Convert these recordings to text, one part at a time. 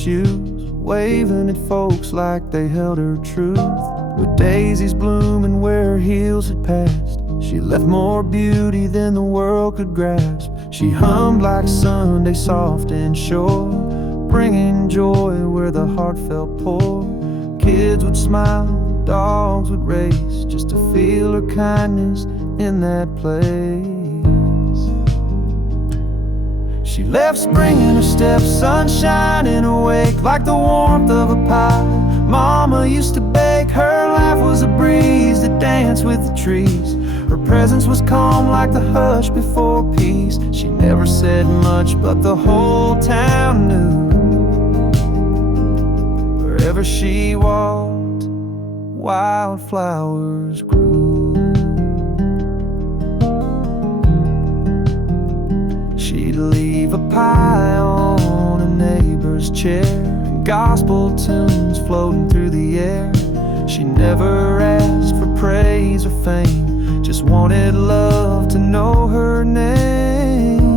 shoes, waving at folks like they held her truth. With daisies blooming where her heels had passed, she left more beauty than the world could grasp. She hummed like Sunday soft and sure, bringing joy where the heart felt poor. Kids would smile, dogs would race, just to feel her kindness in that place. She left spring in her step, sunshine in her wake, like the warmth of a pie Mama used to bake. Her laugh was a breeze that danced with the trees. Her presence was calm like the hush before peace. She never said much, but the whole town knew. Wherever she walked, wildflowers grew. She'd leave a pie on a neighbor's chair, and gospel tunes floating through the air. She never asked for praise or fame, just wanted love to know her name.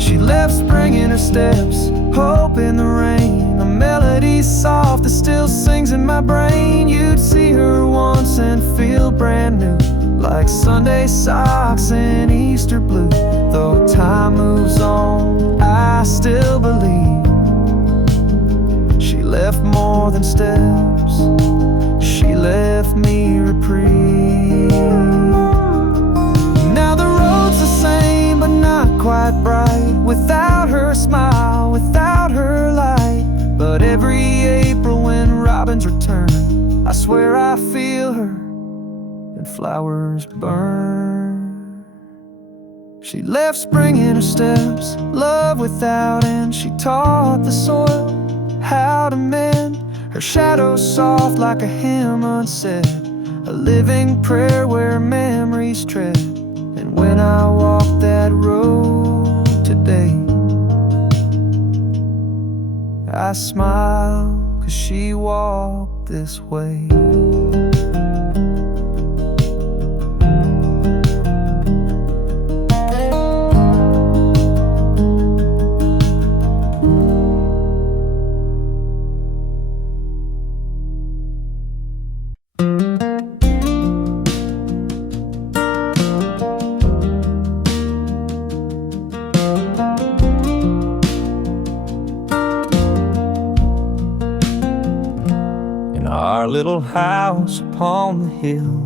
She left spring in her steps, hope in the rain, a melody soft that still sings in my brain. You'd see her once and feel brand new, like Sunday socks and Easter blue. Though time moves on, I still believe she left more than steps, she left me reprieve. Now the road's the same, but not quite bright, without her smile, without her light. But every April when robins return, I swear I feel her and flowers burn. She left spring in her steps, love without end. She taught the soil how to mend, her shadow soft like a hymn unsaid, a living prayer where memories tread. And when I walk that road today, I smile 'cause she walked this way. Our little house upon the hill,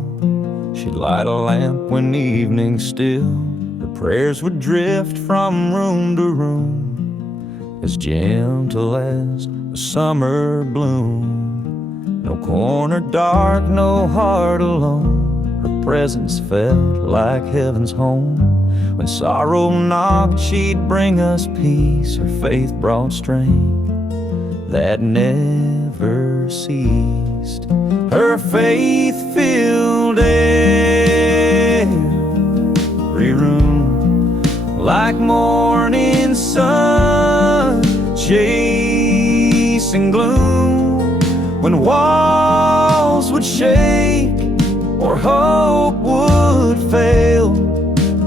she'd light a lamp when evening's still. Her prayers would drift from room to room, as gentle as a summer bloom. No corner dark, no heart alone, her presence felt like heaven's home. When sorrow knocked, she'd bring us peace. Her faith brought strength that never ceased. Her faith filled every room like morning sun chasing gloom. When walls would shake or hope would fail,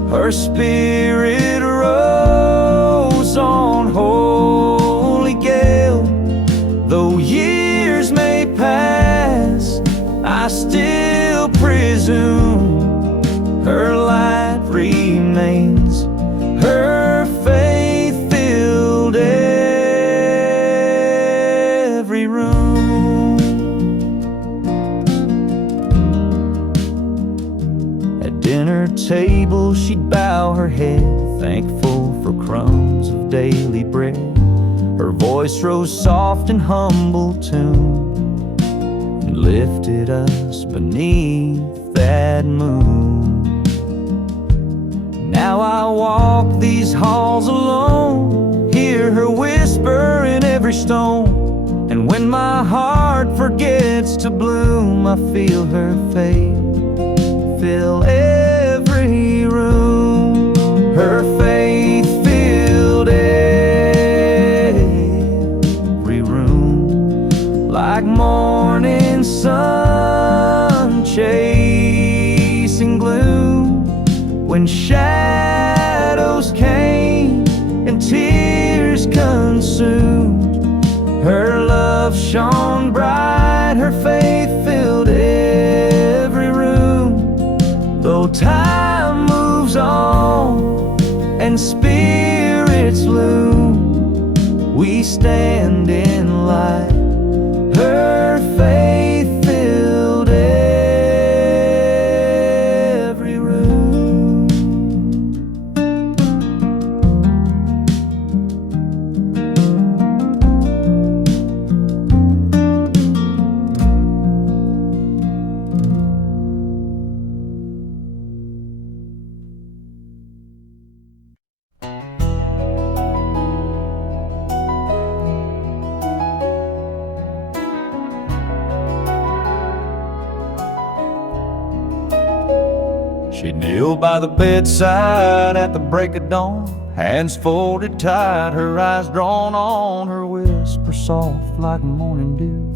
her spirit rose on holy gale. Though years may pass, I still presume her light remains. Her faith filled every room. At dinner table she'd bow her head, thankful for crumbs of daily bread. Her voice rose soft in humble tune and lifted us beneath that moon. Now I walk these halls alone, hear her whisper in every stone. And when my heart forgets to bloom, I feel her faith fill every room. Her faith filled every room like morning sun chasing gloom. When shadows came and tears consumed love shone bright, her faith filled every room. Though time moves on and spirits loom, we stand in light. Her faith filled every room. She'd kneel by the bedside at the break of dawn, hands folded tight, her eyes drawn on, her whisper soft like morning dew.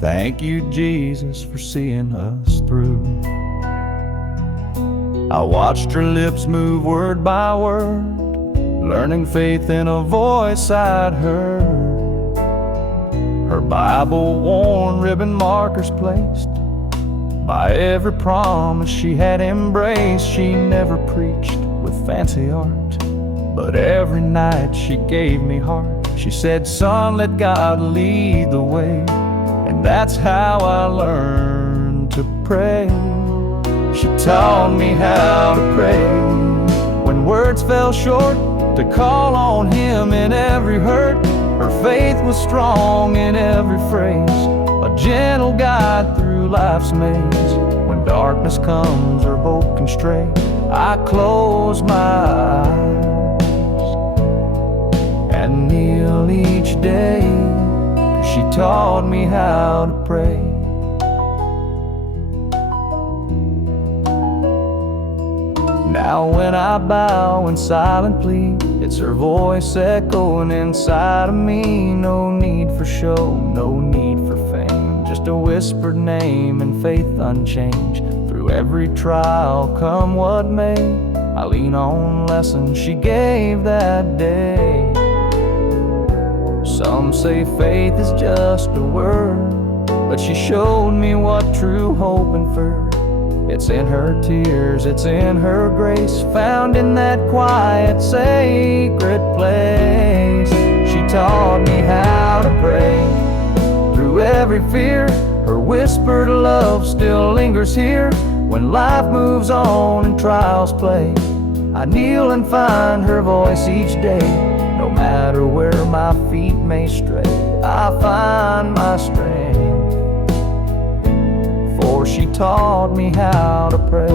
Thank you, Jesus, for seeing us through. I watched her lips move word by word, learning faith in a voice I'd heard. Her Bible worn, ribbon markers placed by every promise she had embraced. She never preached with fancy art, but every night she gave me heart. She said, son, let God lead the way. And that's how I learned to pray. She taught me how to pray when words fell short, to call on Him in every hurt. Her faith was strong in every phrase, a gentle guide through life's maze. When darkness comes or hope can stray, I close my eyes and kneel each day. She taught me how to pray. Now when I bow in silent plea, it's her voice echoing inside of me. No need for show, no need for fame, just a whispered name and faith unchanged. Through every trial, come what may, I lean on lessons she gave that day. Some say faith is just a word, but she showed me what true hope inferred. It's in her tears, it's in her grace, found in that quiet, sacred place. She taught me how to pray through every fear. Her whispered love still lingers here. When life moves on and trials play, I kneel and find her voice each day. No matter where my feet may stray, I find my strength, for she taught me how to pray.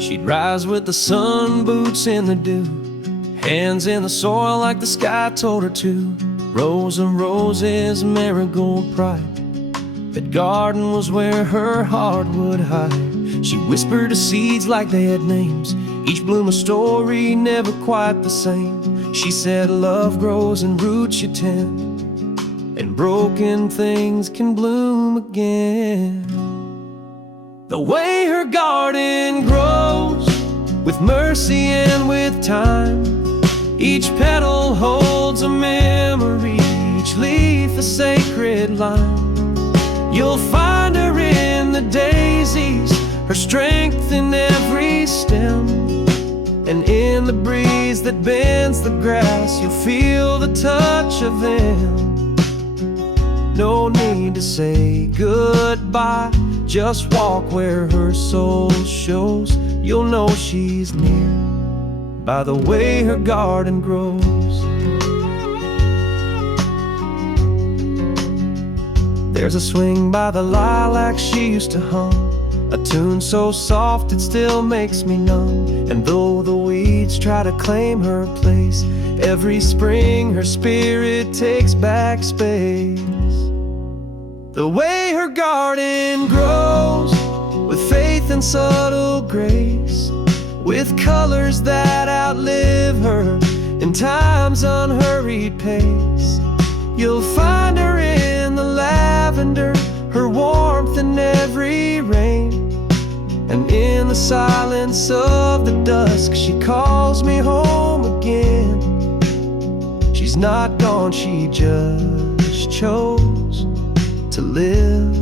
She'd rise with the sun, boots in the dew, hands in the soil like the sky told her to. Rows of roses, marigold pride, that garden was where her heart would hide. She whispered to seeds like they had names, each bloom a story, never quite the same. She said love grows in roots you tend, and broken things can bloom again. The way her garden grows, with mercy and with time, each petal holds a memory, each leaf a sacred line. You'll find her in the daisies, her strength in every stem, and in the breeze that bends the grass, you'll feel the touch of them. No need to say goodbye, just walk where her soul shows. You'll know she's near by the way her garden grows. There's a swing by the lilacs she used to hum, a tune so soft it still makes me numb. And though the weeds try to claim her place, every spring her spirit takes back space. The way her garden grows, with faith and subtle grace, with colors that outlive her in time's unhurried pace. You'll find her in the lavender, her warmth in every rain, and in the silence of the dusk she calls me home again. She's not gone, she just chose to live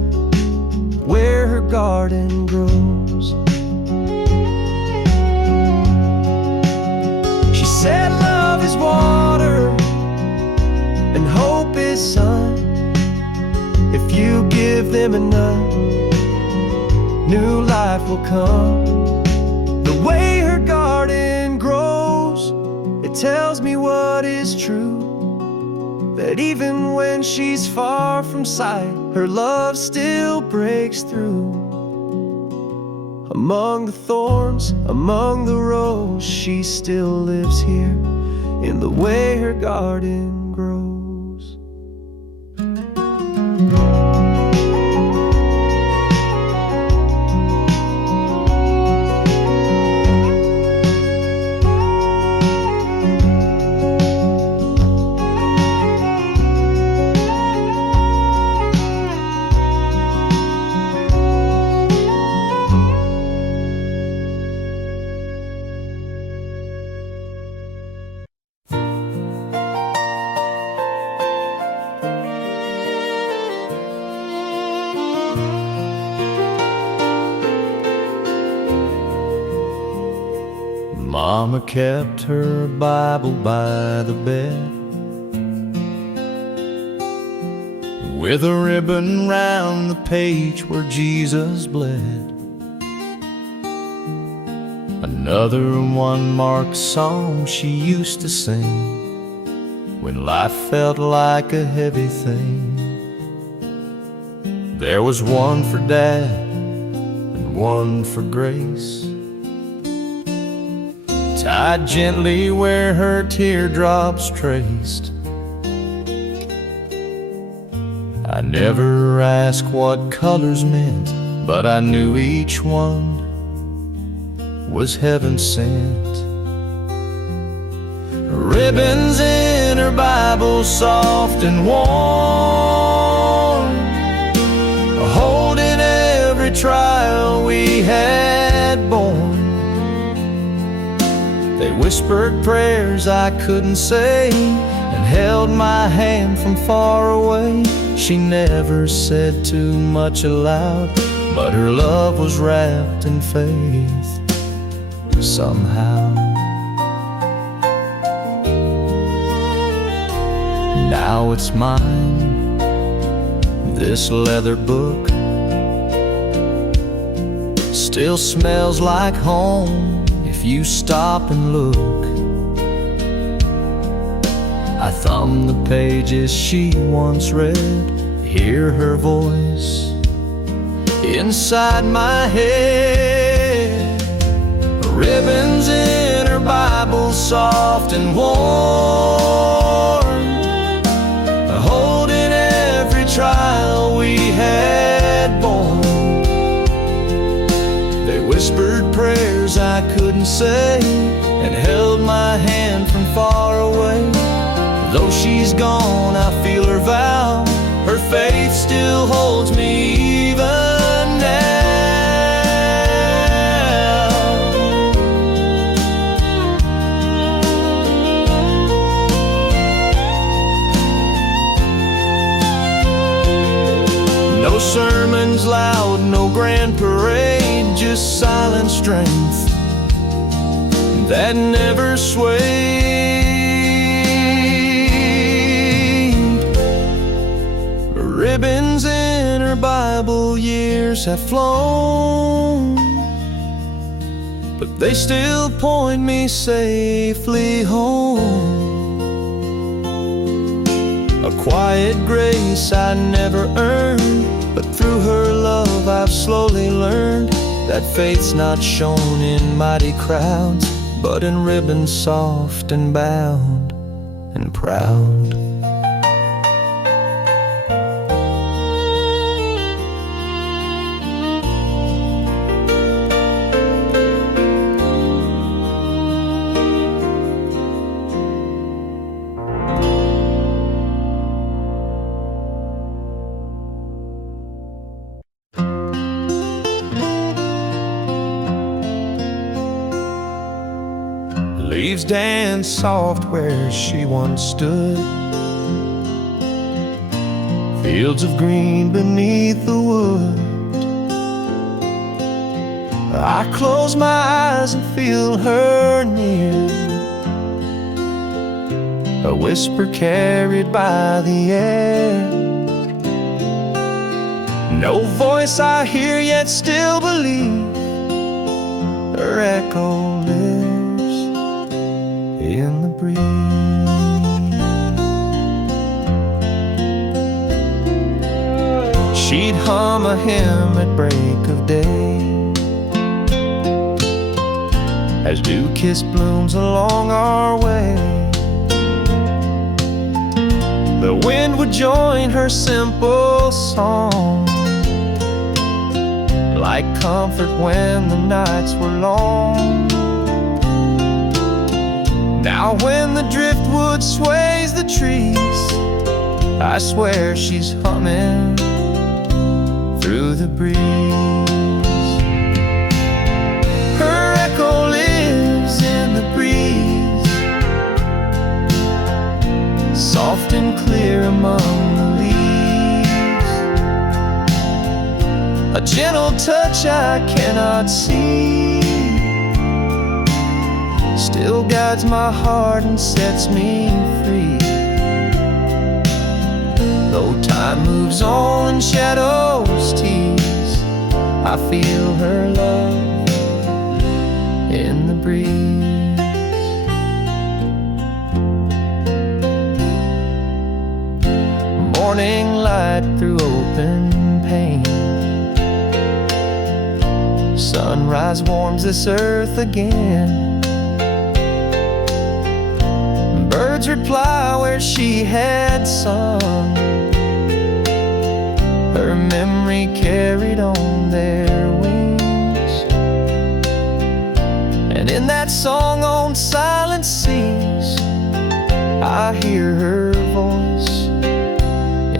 where her garden grows. She said love is water and hope is sun. If you give them enough, new life will come. The way her garden grows, it tells me what is true, that even when she's far from sight, her love still breaks through. Among the thorns, among the roses, she still lives here in the way her garden grows. Mama kept her Bible by the bed, with a ribbon round the page where Jesus bled. Another one-marked song she used to sing when life felt like a heavy thing. There was one for Dad and one for Grace, tied gently where her teardrops traced. I never asked what colors meant, but I knew each one was heaven sent. Ribbons in her Bible, soft and warm, holding every trial we had borne. They whispered prayers I couldn't say, and held my hand from far away. She never said too much aloud, but her love was wrapped in faith somehow. Now it's mine, this leather book, still smells like home if you stop and look. I thumb the pages she once read, hear her voice inside my head. Ribbons in her Bible, soft and warm, holding every trial we had borne. They whispered prayers I couldn't say, and held my hand from far away. Though she's gone, I feel her vow, her faith still holds me even now. No sermons loud, no grand parade, just silent strength that never swayed. Ribbons in her Bible, years have flown, but they still point me safely home. A quiet grace I never earned, but through her love I've slowly learned that faith's not shown in mighty crowds, but in ribbons soft and bound and proud. Leaves dance soft where she once stood, fields of green beneath the wood. I close my eyes and feel her near, a whisper carried by the air. No voice I hear, yet still believe her echo lives in the breeze. She'd hum a hymn at break of day, as dew-kissed blooms along our way. The wind would join her simple song, like comfort when the nights were long. Now when the driftwood sways the trees, I swear she's humming through the breeze. Her echo lives in the breeze, soft and clear among the leaves. A gentle touch I cannot see still guides my heart and sets me free. Though time moves on and shadows tease, I feel her love in the breeze. Morning light through open pane, sunrise warms this earth again. Birds reply where she had sung, her memory carried on their wings. And in that song on silent seas, I hear her voice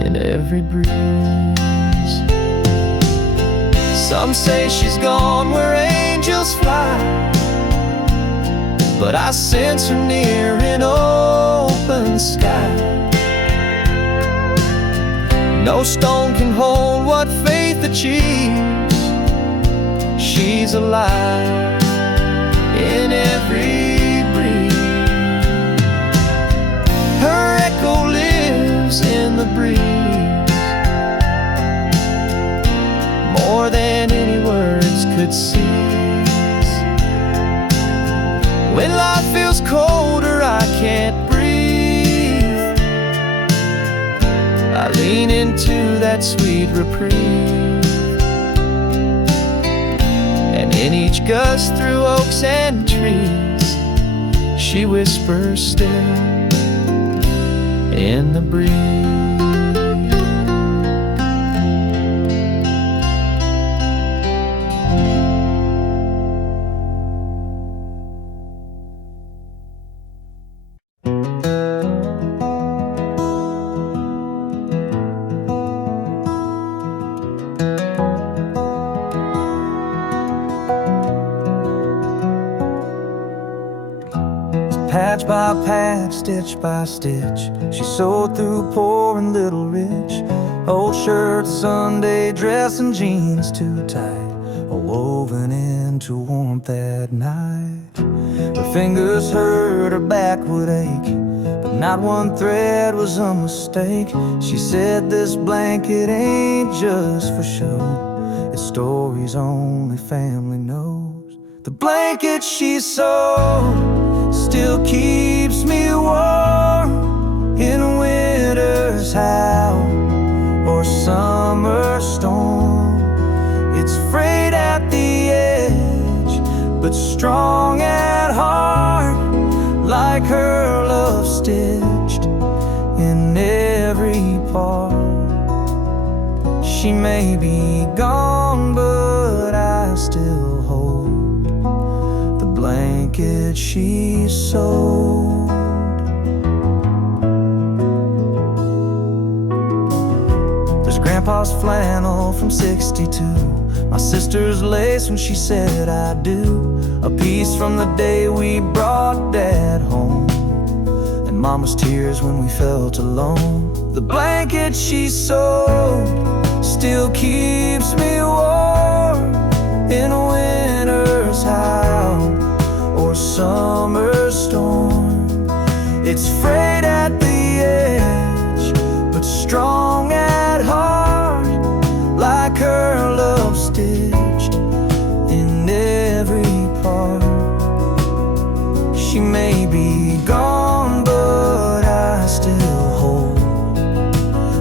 in every breeze. Some say she's gone where angels fly, but I sense her near in open sky. No stone can hold what faith achieves. She's alive in every breeze. Her echo lives in the breeze, more than any words could seize. When life feels colder, I can't breathe, I lean into that sweet reprieve. And in each gust through oaks and trees, she whispers still in the breeze. Patch by patch, stitch by stitch, she sewed through poor and little rich. Old shirts, Sunday dress, and jeans too tight, all woven into warmth at night. Her fingers hurt, her back would ache, but not one thread was a mistake. She said this blanket ain't just for show, it's stories only family knows. The blanket she sewed still keeps me warm in winter's howl or summer storm. It's frayed at the edge, but strong at heart, like her love stitched in every part. She may be gone, but I still hold the blanket she sewed. There's Grandpa's flannel from '62, my sister's lace when she said I do, a piece from the day we brought Dad home, and Mama's tears when we felt alone. The blanket she sewed still keeps me warm in winter's howl or summer storm. It's frayed at the edge, but strong at heart, like her love stitched in every part. She may be gone, but I still hold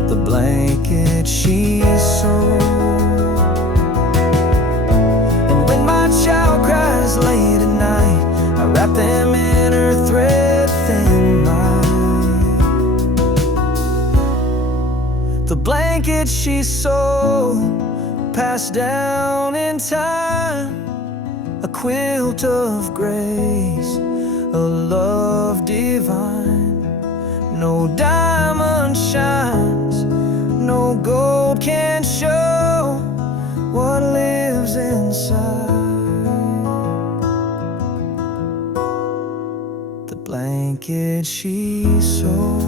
the blanket she sewed. And when my child cries late at night, I wrap them in her thread-thin light. The blanket she sewed, passed down in time, a quilt of grace, a love divine. No diamond shines, no gold can show what lives inside the blanket she sewed.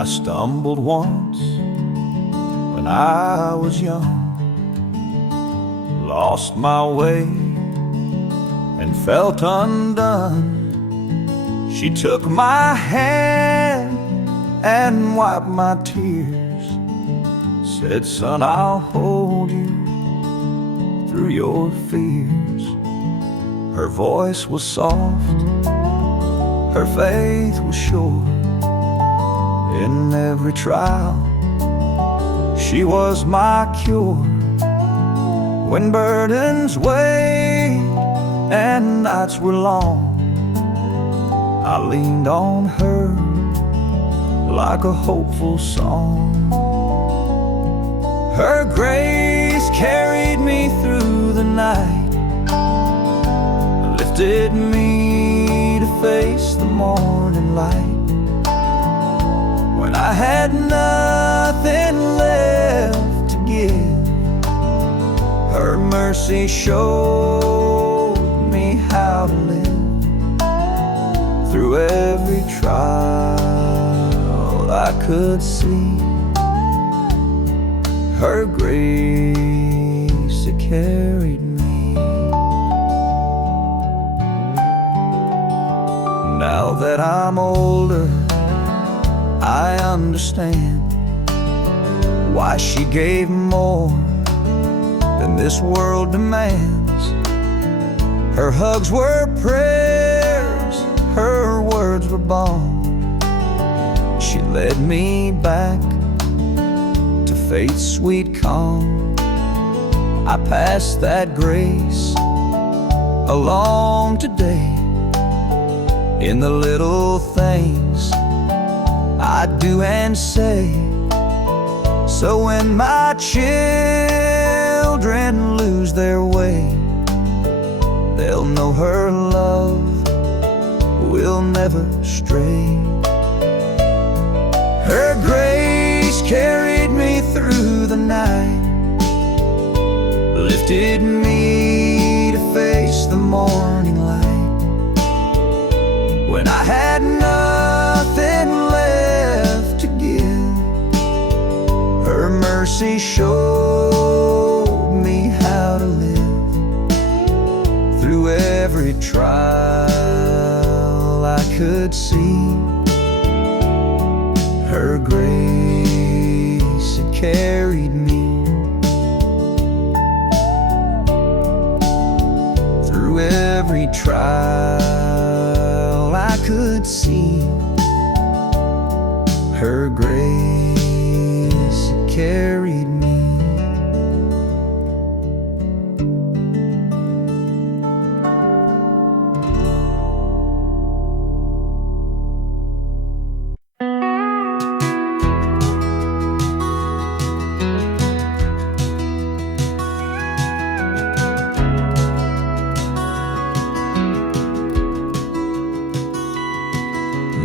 I stumbled once when I was young, lost my way and felt undone. She took my hand and wiped my tears, said, "Son, I'll hold you through your fears." Her voice was soft, her faith was sure. In every trial, she was my cure. When burdens weighed and nights were long, I leaned on her like a hopeful song. Her grace carried me through the night, lifted me to face the morning light. When I had nothing left to give, her mercy showed me how to live. Through every trial I could see her grace, it carried me. Now that I'm older, I understand why she gave more than this world demands. Her hugs were prayers, her words were balm. She led me back to faith's sweet calm. I pass that grace along today in the little things I do and say. So when my children lose their way, they'll know her love will never stray. Her grace carried me through the night, lifted me to face the morning light. When I had nothing left to give, her mercy showed me how to live. Through every trial I could see. Her grace had carried me through every trial I could see. Her grace had carried me.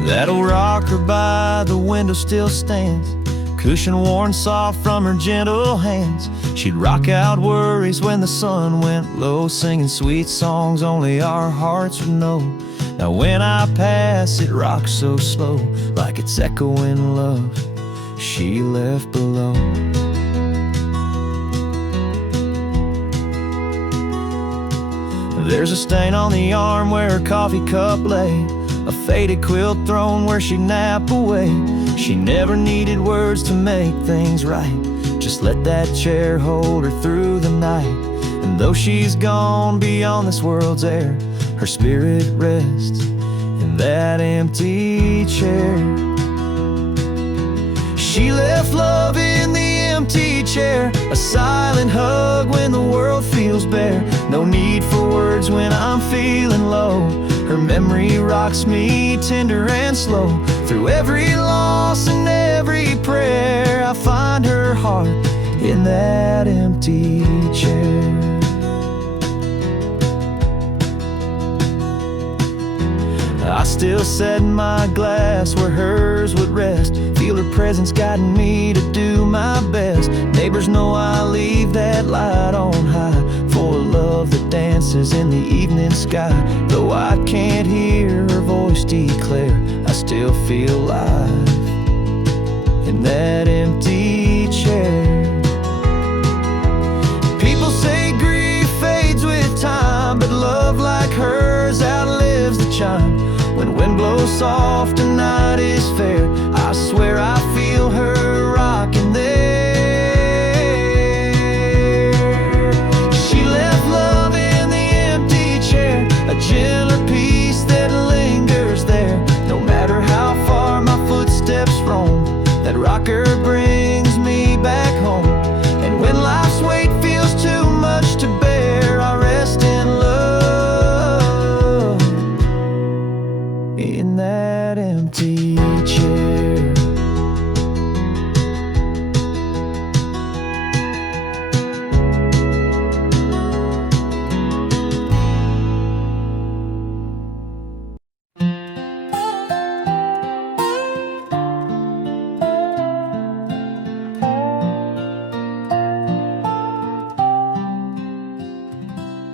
That old rocker by the window still stands, cushion worn soft from her gentle hands. She'd rock out worries when the sun went low, singing sweet songs only our hearts would know. Now when I pass, it rocks so slow, like it's echoing love she left below. There's a stain on the arm where her coffee cup lay, a faded quilt thrown where she'd nap away. She never needed words to make things right, just let that chair hold her through the night. And though she's gone beyond this world's air, her spirit rests in that empty chair. She left love in the empty chair, a silent hug when the world feels bare. No need for words when I'm feeling low. Her memory rocks me tender and slow. Through every loss and every prayer, I find her heart in that empty chair. I still set my glass where hers would rest, feel her presence guiding me to do my best. Neighbors know I leave that light on high for a love that dances in the evening sky. Though I can't hear her voice declare, I still feel life in that empty chair. People say grief fades with time, but love like hers outlives the chime. When wind blows soft and night is fair, I swear I feel her rocking there. She left love in the empty chair, a gentler peace that lingers there. No matter how far my footsteps roam, that rocker brings me back home. And when life's weight feels too much to bear, I rest in love in that empty chair.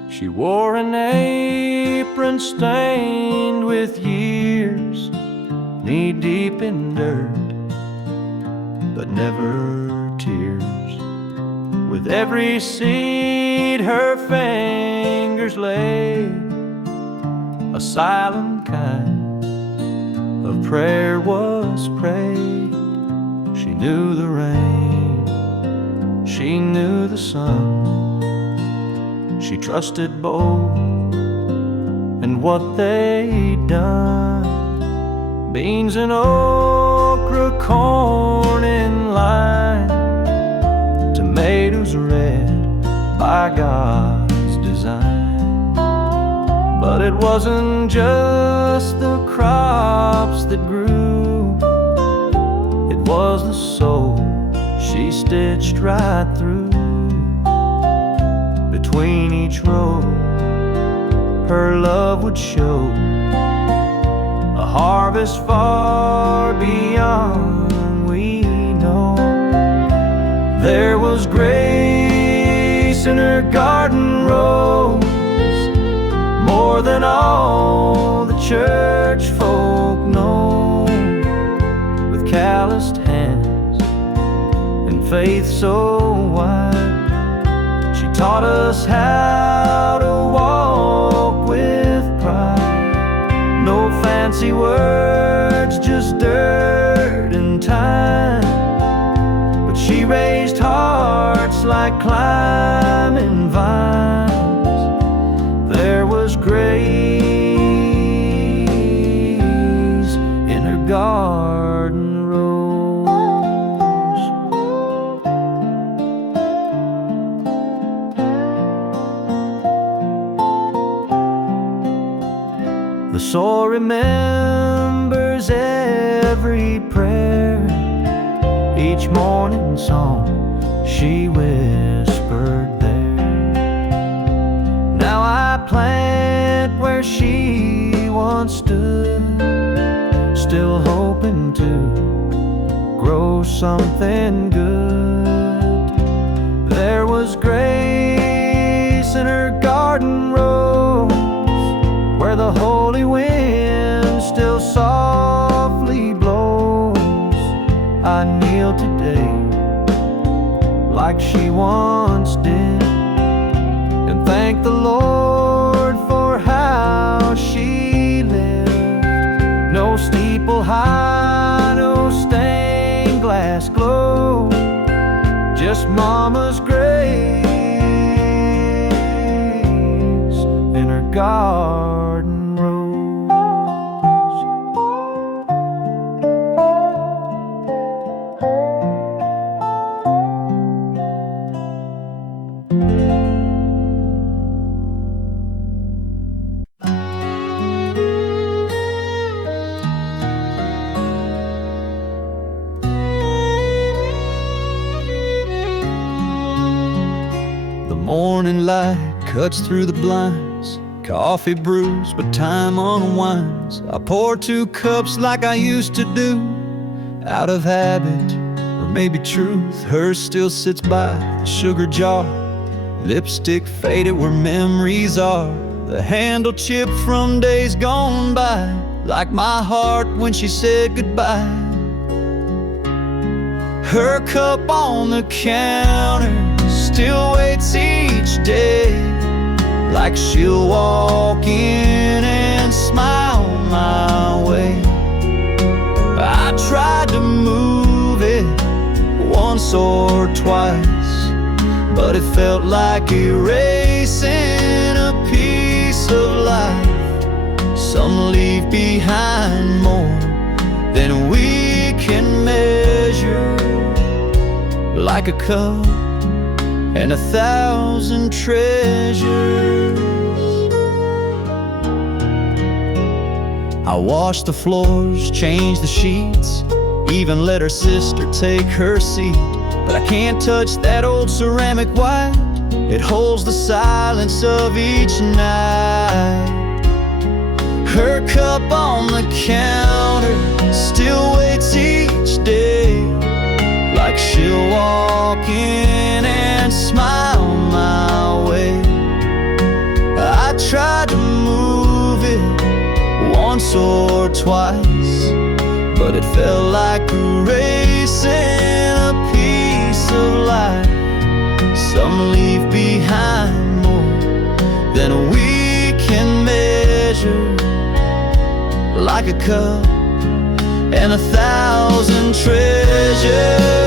She wore an apron stained with years, knee-deep in dirt, but never tears. With every seed her fingers laid, a silent kind of prayer was prayed. She knew the rain, she knew the sun, she trusted both and what they'd done. Beans and okra, corn in line, tomatoes red by God's design. But it wasn't just the crops that grew, it was the soul she stitched right through. Between each row, her love would show a harvest far beyond we know. There was grace in her garden rose, more than all the church folk know. With calloused hands and faith so wide, she taught us how to walk with pride. No fancy fancy words, just dirt and time. But she raised hearts like climbing vines. There was grace in her garden rose. The soul remembers every prayer, each morning song she whispered there. Now I plant where she once stood, still hoping to grow something good. There was grace in her garden rose, where the holy wind still softly blows. I kneel today like she once did, and thank the Lord for how she lived. No steeple high, no stained glass glow, just Mama's grace in her garden rose. The morning light cuts through the blinds, coffee brews, but time unwinds. I pour 2 cups like I used to do, out of habit, or maybe truth. Hers still sits by the sugar jar, lipstick faded where memories are. The handle chipped from days gone by, like my heart when she said goodbye. Her cup on the counter still waits each day, like she'll walk in and smile my way. I tried to move it once or twice, but it felt like erasing a piece of life. Some leave behind more than we can measure, like a cup and 1,000 treasures. I washed the floors, changed the sheets, even let her sister take her seat. But I can't touch that old ceramic white, it holds the silence of each night. Her cup on the counter still waits each day, like she'll walk in and smile my way. I tried to move it once or twice, but it felt like erasing a piece of life. Some leave behind more than we can measure, like a cup and 1,000 treasures.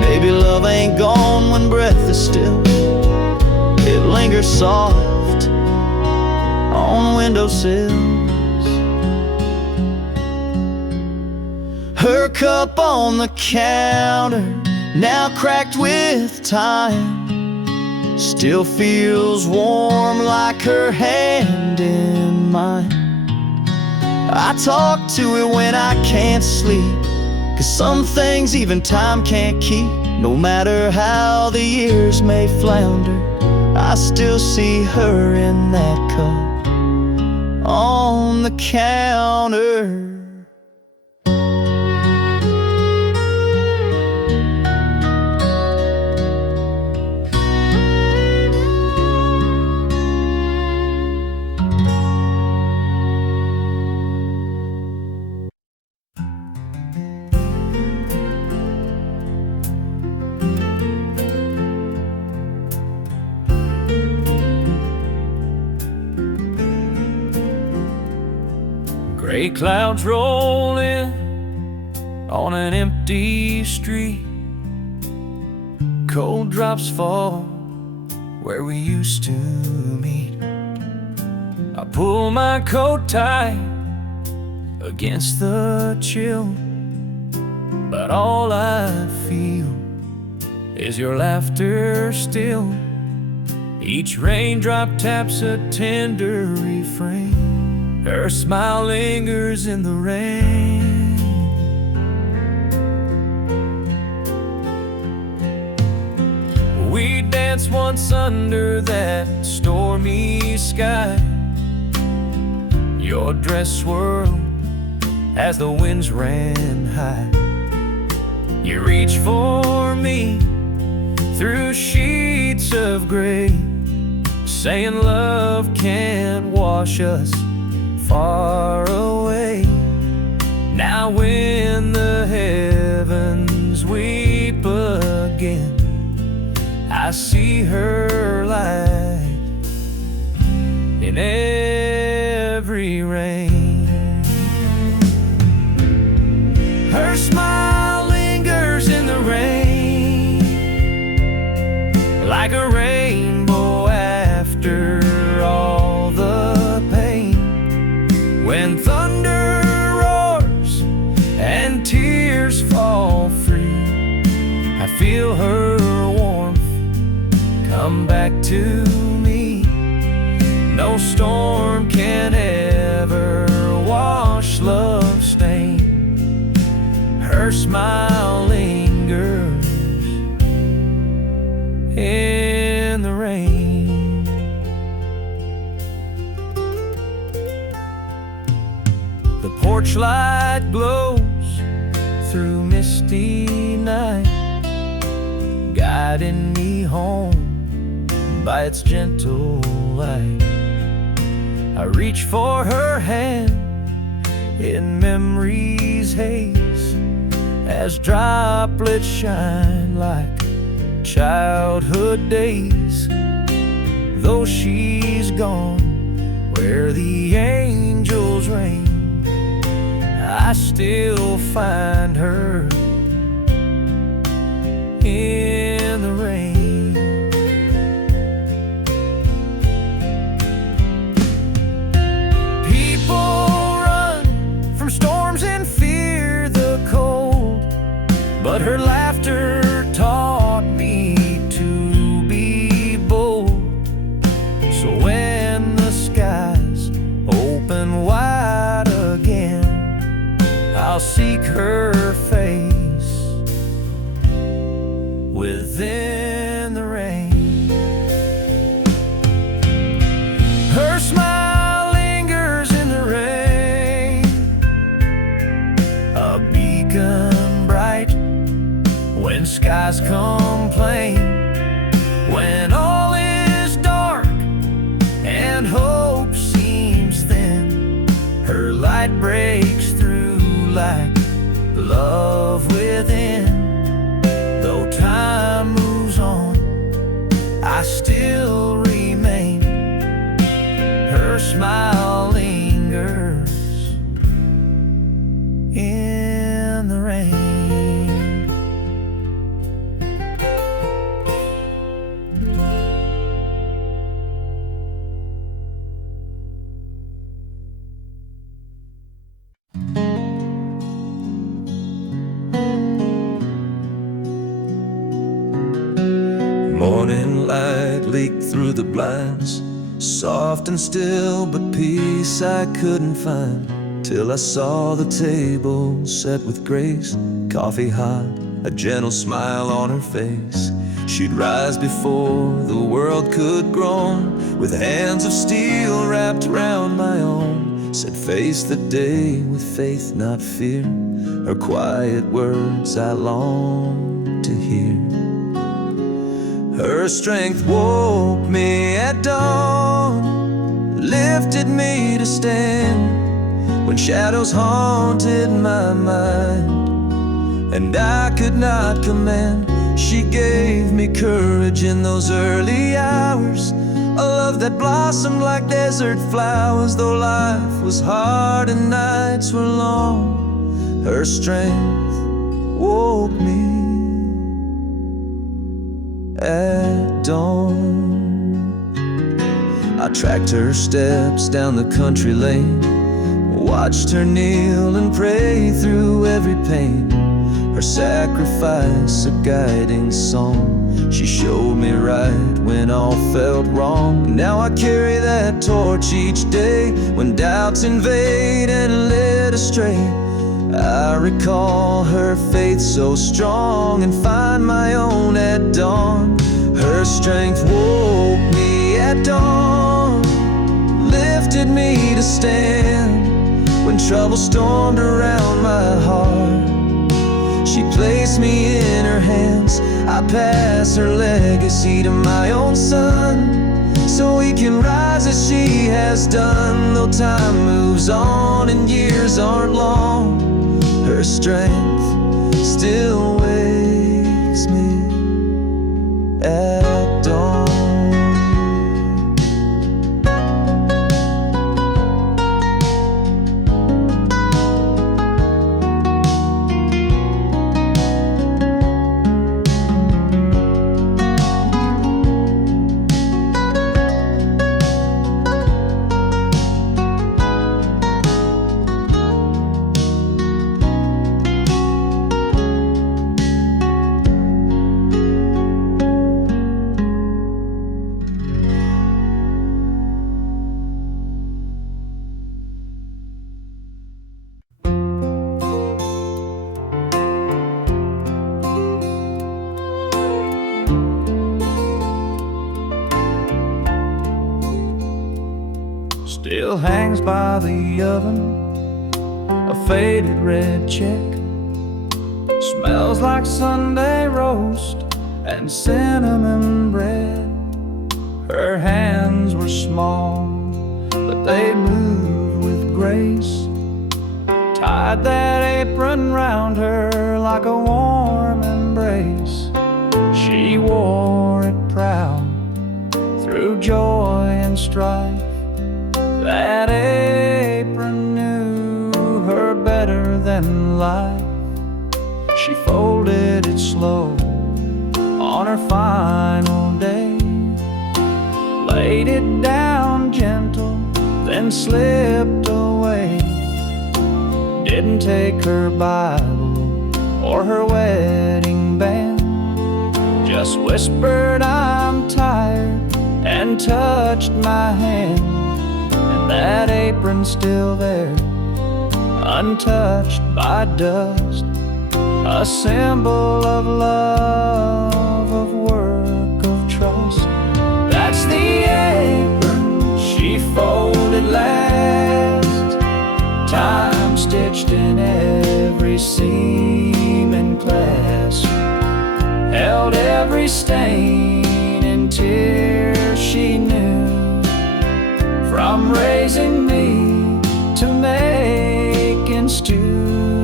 Maybe love ain't gone when breath is still, it lingers soft on windowsills. Her cup on the counter, now cracked with time, still feels warm like her hand in mine. I talk to it when I can't sleep, 'cause some things even time can't keep. No matter how the years may flounder, I still see her in that cup on the counter. Gray clouds roll in on an empty street. Cold drops fall where we used to meet. I pull my coat tight against the chill, but all I feel is your laughter still. Each raindrop taps a tender refrain. Her smile lingers in the rain. We danced once under that stormy sky. Your dress swirled as the winds ran high. You reached for me through sheets of gray, saying love can't wash us far away. Now when the heavens weep again, I see her light in every rain. Her smile lingers in the rain, like a rainbow after all the pain. When thunder roars and tears fall free, I feel her warmth come back to me. No storm can ever wash love's stain. Her smile lingers in the rain. The porch light glows through misty night, guiding me home by its gentle light. I reach for her hand in memory's haze, as droplets shine like childhood days. Though she's gone where the angels reign, I still find her in the rain. People run from storms and fear the cold, but her laughter taught me to be bold. So when the skies open wide again, I'll seek her face within the rain. Her smile lingers in the rain, a beacon bright when skies complain. When all is dark and hope seems thin, her light breaks through like love within. Though time moves on, I still remain. Her smile lingers in the rain. Morning light leaked through the blinds, soft and still, but peace I couldn't find, till I saw the table set with grace, coffee hot, a gentle smile on her face. She'd rise before the world could groan, with hands of steel wrapped round my own. Said face the day with faith, not fear. Her quiet words I long to hear. Her strength woke me at dawn, lifted me to stand when shadows haunted my mind and I could not command. She gave me courage in those early hours A love that blossomed like desert flowers. Though life was hard and nights were long, her strength woke me at dawn. I tracked her steps down the country lane, watched her kneel and pray through every pain. Her sacrifice, a guiding song. She showed me right when all felt wrong. Now I carry that torch each day when doubts invade and led astray. I recall her faith so strong and find my own at dawn. Her strength woke me at dawn, lifted me to stand when trouble stormed around my heart. She placed me in her hands. I pass her legacy to my own son, so he can rise as she has done. Though time moves on and years aren't long, her strength still wakes me at dawn. Still hangs by the oven, a faded red check. Smells like Sunday roast and cinnamon bread. Her hands were small, but they moved with grace. Tied that apron round her like a warm embrace. She wore it proud through joy and strife. That apron knew her better than life. She folded it slow on her final day, laid it down gentle, then slipped away. Didn't take her Bible or her wedding band, just whispered, "I'm tired," and touched my hand. That apron's still there, untouched by dust, a symbol of love, of work, of trust. That's the apron she folded last, time stitched in every seam and clasp, held every stain and tear she knew. From raising me to making stew,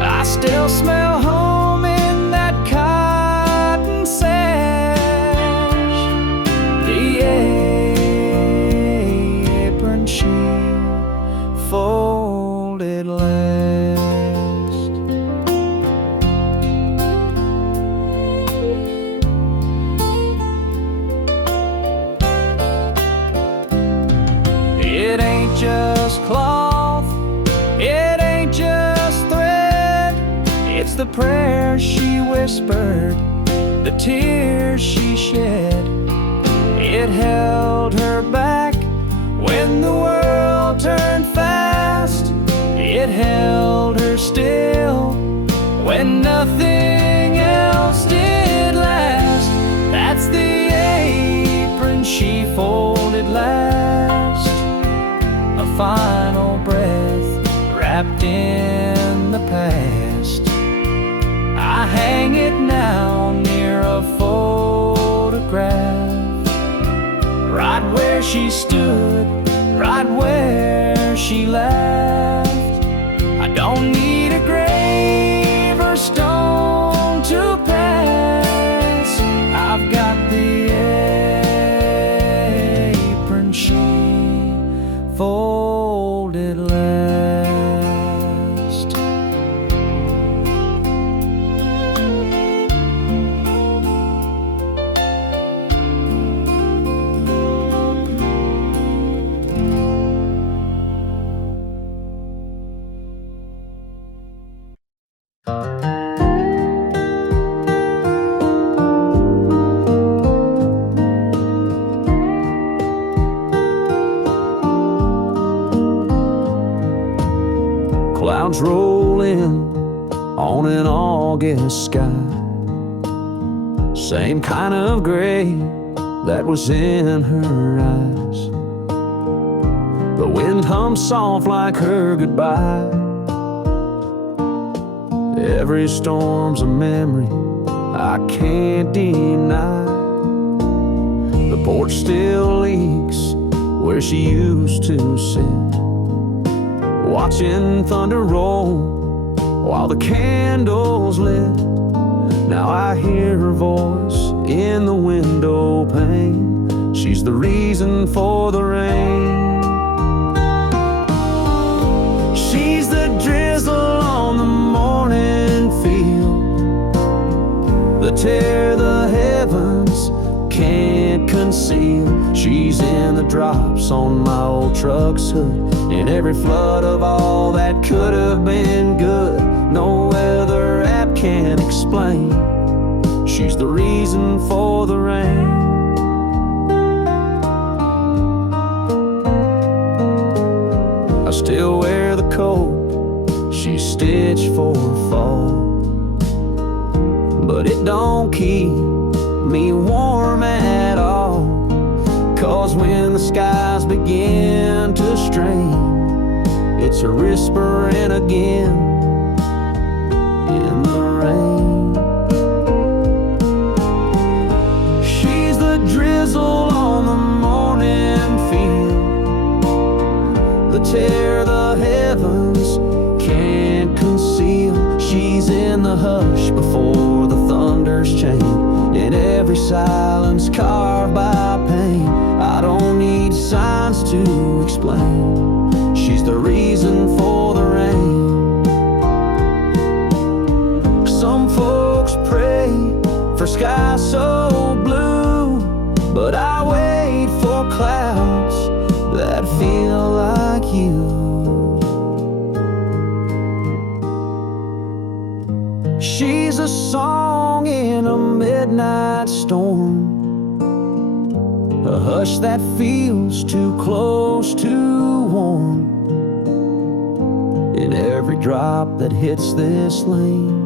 I still smell home in that cotton sash. The apron she folded last. It ain't just cloth, it ain't just thread. It's the prayers she whispered, the tears she shed. It held her back when the world turned fast. It held her still when nothing else did last. That's the apron she folded last, a final breath wrapped in the past. I hang it now near a photograph, right where she stood, right where she laughed. I don't need a grave or stone to pass. I've got the the sky. Same kind of gray that was in her eyes. The wind hums soft like her goodbye. Every storm's a memory I can't deny. The porch still leaks where she used to sit, watching thunder roll while the candles lit. Now I hear her voice in the window pane. She's the reason for the rain. She's the drizzle on the morning field, the tear the heavens can't conceal. She's in the drops on my old truck's hood, in every flood of all that could have been good. No weather app can explain. She's the reason for the rain. I still wear the coat she stitched for fall, but it don't keep me warm at all. 'Cause when the skies begin to strain, it's her whispering again in the rain. She's the drizzle on the morning field, the tear the heavens can't conceal. She's in the hush before the thunder's chain, in every silence carved by pain. I don't need signs to explain. She's the reason for the rain. Some folks pray for skies so blue, but I wait for clouds that feel like you. She's a song in a midnight storm, a hush that feels too close to warm, in every drop that hits this lane.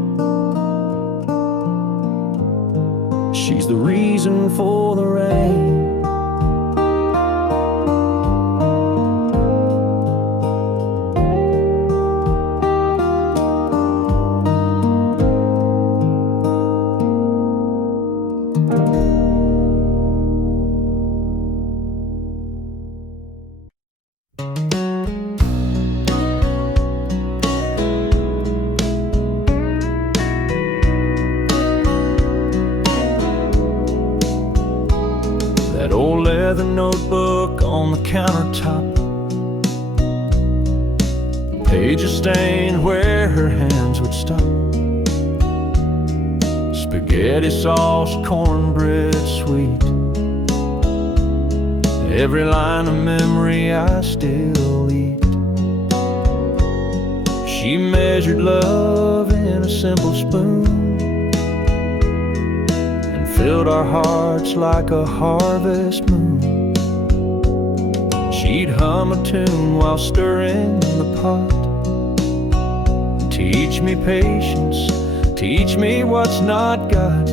She's the reason for the rain. That old leather notebook on the countertop, pages stained where her hands would stop. Spaghetti sauce, cornbread sweet, every line of memory I still eat. She measured love in a simple spoon, filled our hearts like a harvest moon. She'd hum a tune while stirring the pot. Teach me patience, teach me what's not got.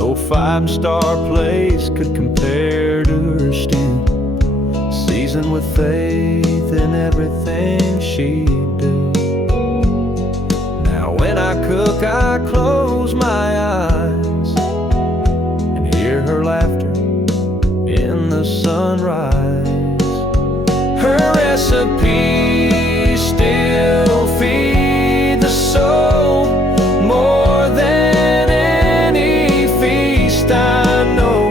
No five-star place could compare to her stew, seasoned with faith in everything she'd do. Now when I cook, I close my eyes and hear her laughter in the sunrise. Her recipes still feed the soul more than any feast I know.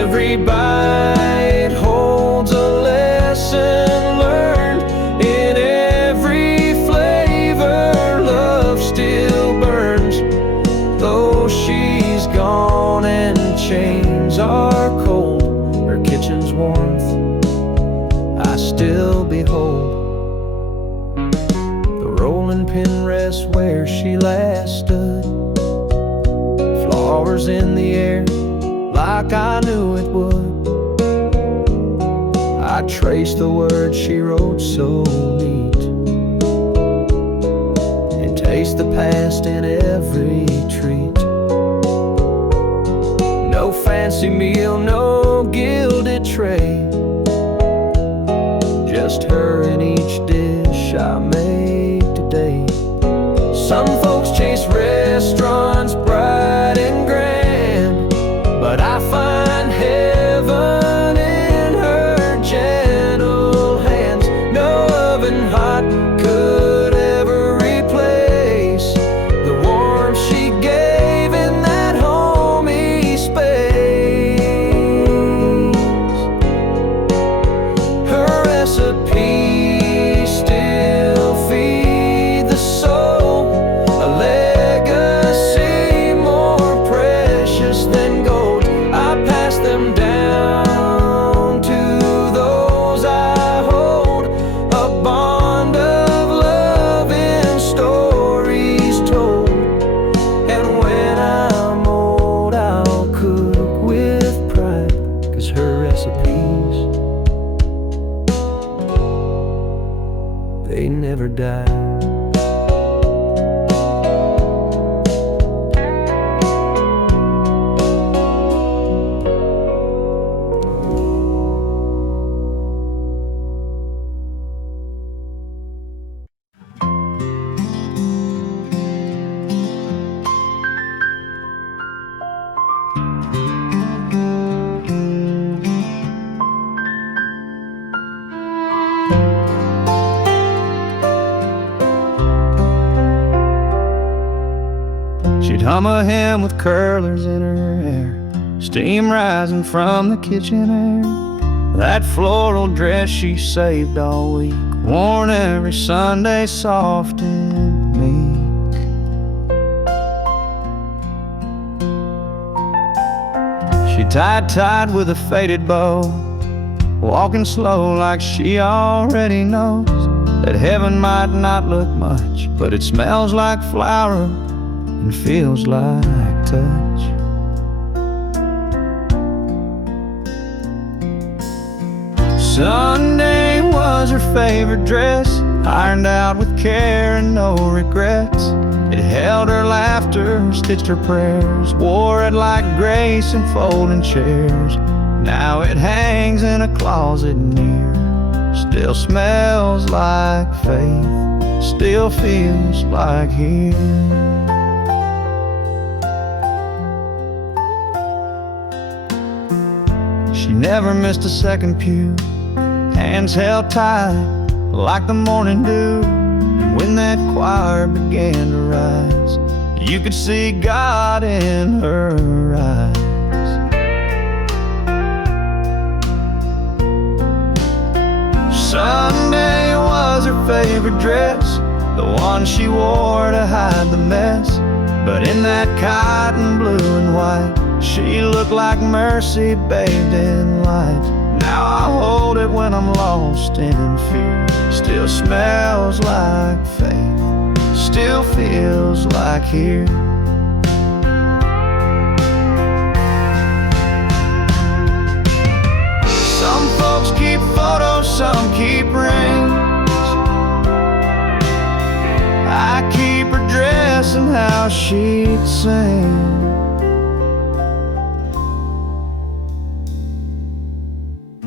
Every bite holds a lesson learned, in every flavor love still burns. Though she's gone and chains are cold, her kitchen's warmth I still behold. The rolling pin rests where she last stood, flowers in the air like I knew it would. I traced the words she wrote so neat, and taste embrace the past in every treat. No fancy meal, no gilded tray, just her in each dish I make today. Some folks chase restaurants bright and grand, but I find heaven in her gentle hands. No oven hot could ever replace the warmth she gave in that homey space. Her recipes still feed the soul, a legacy more precious than gold. I pass them down to those I hold, a bond of love in stories told. And when I'm old, I'll cook with pride, 'cause her recipes, they never die. She'd hum a hymn with curlers in her hair, steam rising from the kitchen air. That floral dress she saved all week, worn every Sunday, soft and meek. She tied with a faded bow, walking slow like she already knows that heaven might not look much, but it smells like flower and feels like touch. Sunday was her favorite dress, ironed out with care and no regrets. It held her laughter, stitched her prayers, wore it like grace in folding chairs. Now it hangs in a closet near, still smells like faith, still feels like here. She never missed a second pew, hands held tight like the morning dew. And when that choir began to rise, you could see God in her eyes. Sunday was her favorite dress, the one she wore to hide the mess. But in that cotton blue and white, she looked like mercy bathed in light. Now I hold it when I'm lost in fear, still smells like faith, still feels like here. Some folks keep photos, some keep rings. I keep her dress and how she'd sing.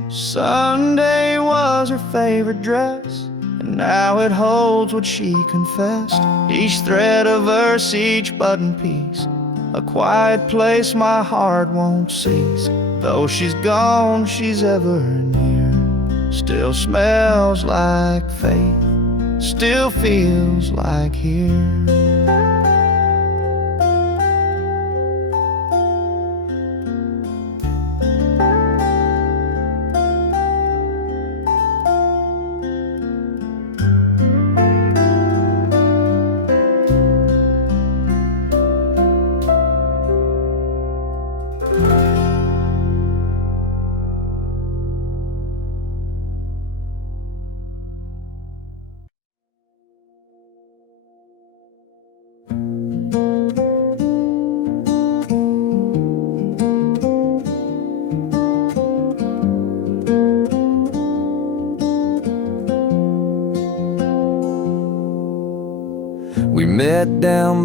Sunday was her favorite dress, and now it holds what she confessed. Each thread a verse, each button piece, a quiet place my heart won't cease. Though she's gone, she's ever near, still smells like faith, still feels like here.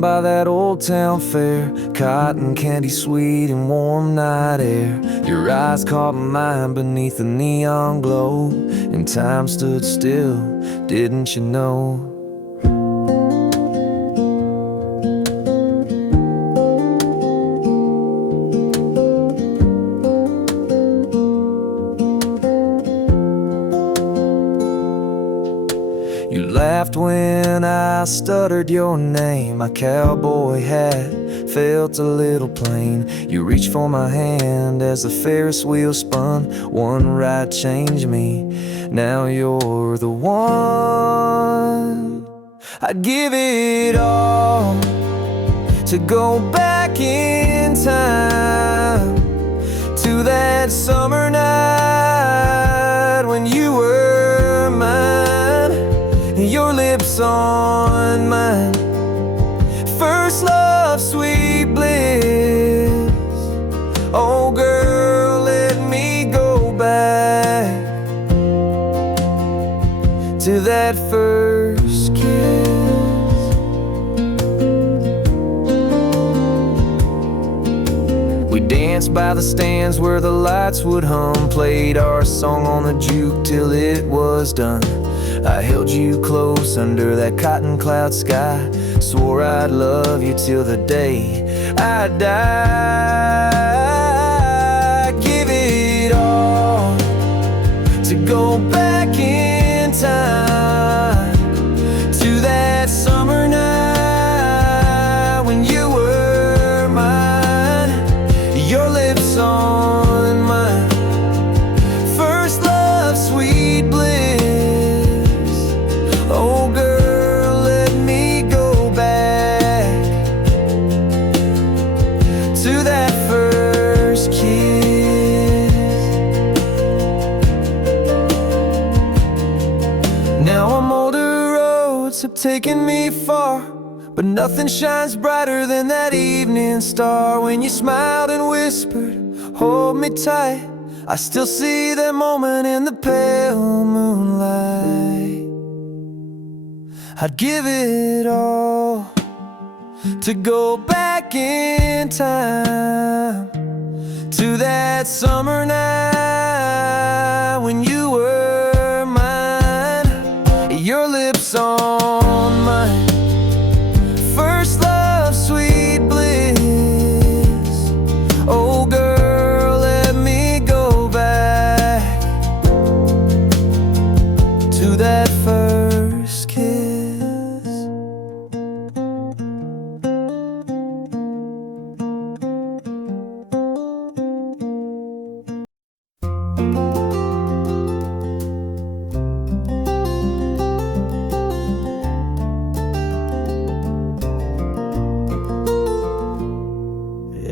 down by that old town fair, cotton candy sweet and warm night air. Your eyes caught mine beneath the neon glow, and time stood still, didn't you know? You laughed when I stuttered your name. My cowboy hat felt a little plain. You reached for my hand as the Ferris wheel spun. One ride changed me, now you're the one. I'd give it all to go back in time to that summer night when you were mine, your lips on mine. First love, sweet bliss. Oh girl, let me go back to that first kiss. We danced by the stands where the lights would hum, played our song on the juke till it was done. I held you close under that cotton cloud sky, swore I'd love you till the day I die. Give it all to go back in time to that summer night when you were mine, your lips on mine. First love, sweet bliss. Oh girl, let me go back to that first kiss. Now I'm older, roads have taken me far, but nothing shines brighter than that evening star. When you smiled and whispered, hold me tight, I still see that moment in the pale moonlight. I'd give it all to go back in time to that summer night when you were mine, your lips on mine. First love, sweet bliss. Oh girl, let me go back to that first kiss.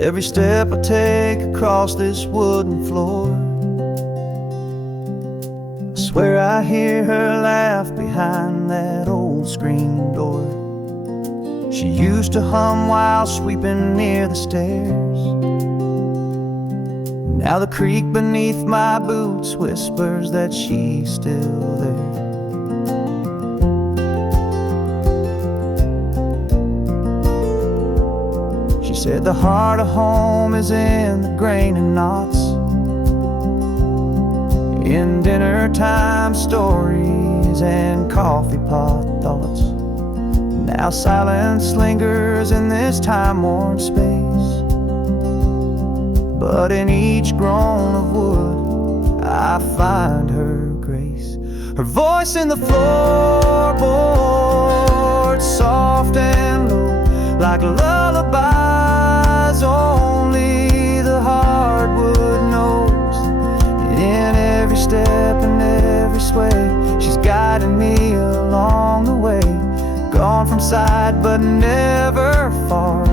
Every step I take across this wooden floor, I swear I hear her laugh behind that old screen door. She used to hum while sweeping near the stairs. Now the creak beneath my boots whispers that she's still there. Said the heart of home is in the grain and knots, in dinner time stories and coffee pot thoughts. Now silence lingers in this time-worn space, but in each groan of wood I find her grace. Her voice in the floorboard, soft and low, like lullabies only the hardwood knows. In every step and every sway, she's guiding me along the way. Gone from sight but never far.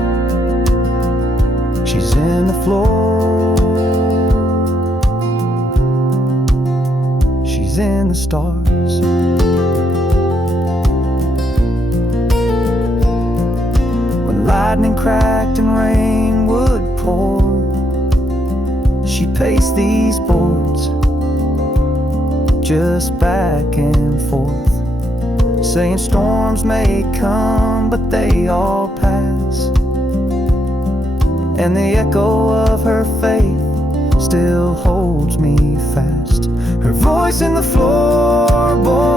She's in the floor, she's in the stars. Lightning cracked and rain would pour, she'd pace these boards just back and forth, saying storms may come, but they all pass. And the echo of her faith still holds me fast. Her voice in the floorboard